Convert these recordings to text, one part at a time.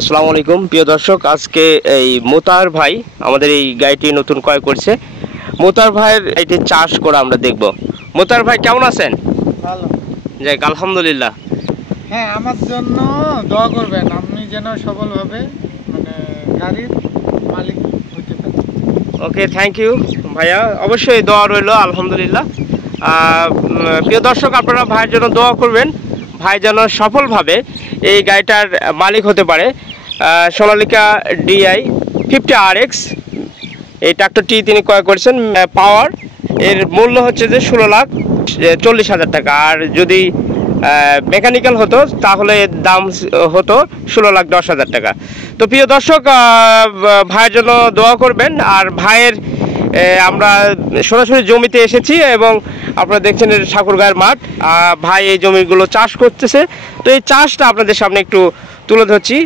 আসসালামু আলাইকুম প্রিয় দর্শক, আজকে এই মোতার ভাই আমাদের এই গাড়িটি নতুন ক্রয় করছে। মোতার ভাইয়ের এটি চাষ করা আমরা দেখব। মোতার ভাই কেমন আছেন? ভালো। যাই আলহামদুলিল্লাহ। হ্যাঁ, আমার জন্য দোয়া করবেন, আমি যেন সফলভাবে গাড়ির মালিক হতে পারি। ওকে, থ্যাংক ইউ ভাইয়া, অবশ্যই দোয়া রইল আলহামদুলিল্লাহ। প্রিয় দর্শক, আপনারা ভাইয়ের জন্য দোয়া করবেন, ভাই যেন সফলভাবে এই গাড়িটার মালিক হতে পারে। সোনালিকা DI 50RX এই ট্রাক্টরটি তিনি ক্রয় করেছেন। পাওয়ার এর মূল্য হচ্ছে যে 16,40,000 টাকা, আর যদি মেকানিক্যাল হতো তাহলে এর দাম হতো 16,10,000 টাকা। তো প্রিয় দর্শক, ভাইয়ের জন্য দোয়া করবেন। আর ভাইয়ের আমরা সরাসরি জমিতে এসেছি এবং আপনারা দেখছেন ঠাকুরগাঁয়ের মাঠ। ভাই এই জমিগুলো চাষ করতেছে, তো এই চাষটা আপনাদের সামনে একটু তুলে ধরছি।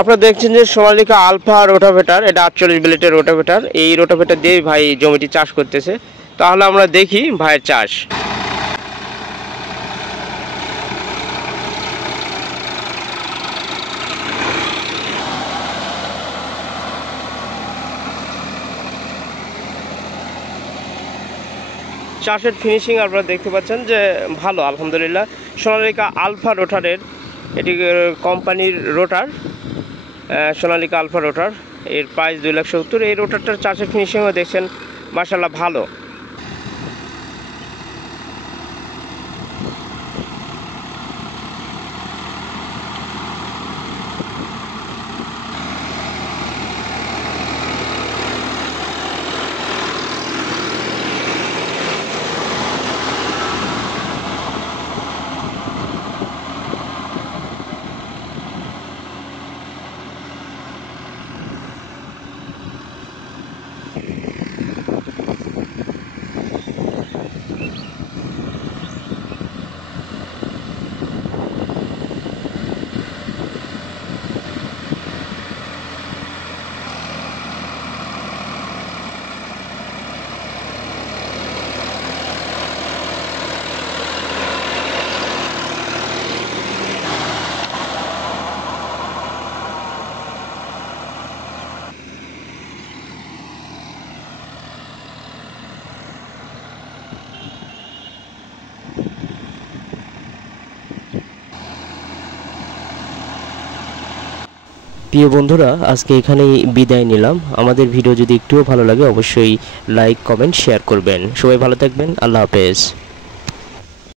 আপনারা দেখছেন যে সোনালিকা আলফা রোটাভেটার, এটা 48 ব্লেডের রোটাভেটার। এই রোটাভেটার দিয়ে ভাই জমিটি চাষ করতেছে। তাহলে আমরা দেখি ভাইয়ের চাষ। চাষের ফিনিশিং আপনারা দেখতে পাচ্ছেন যে ভালো আলহামদুলিল্লাহ। সোনালিকা আলফা রোটারের, এটি কোম্পানির রোটার, সোনালিকা আলফা রোটার। এর প্রাইস 2,70,000। এই রোটারটার চাষের ফিনিশিংও দেখছেন মাশাআল্লাহ ভালো। প্রিয় বন্ধুরা, আজকে এখানেই বিদায় নিলাম। আমাদের ভিডিও যদি একটুও ভালো লাগে অবশ্যই লাইক, কমেন্ট, শেয়ার করবেন। সবাই ভালো থাকবেন। আল্লাহ হাফেজ।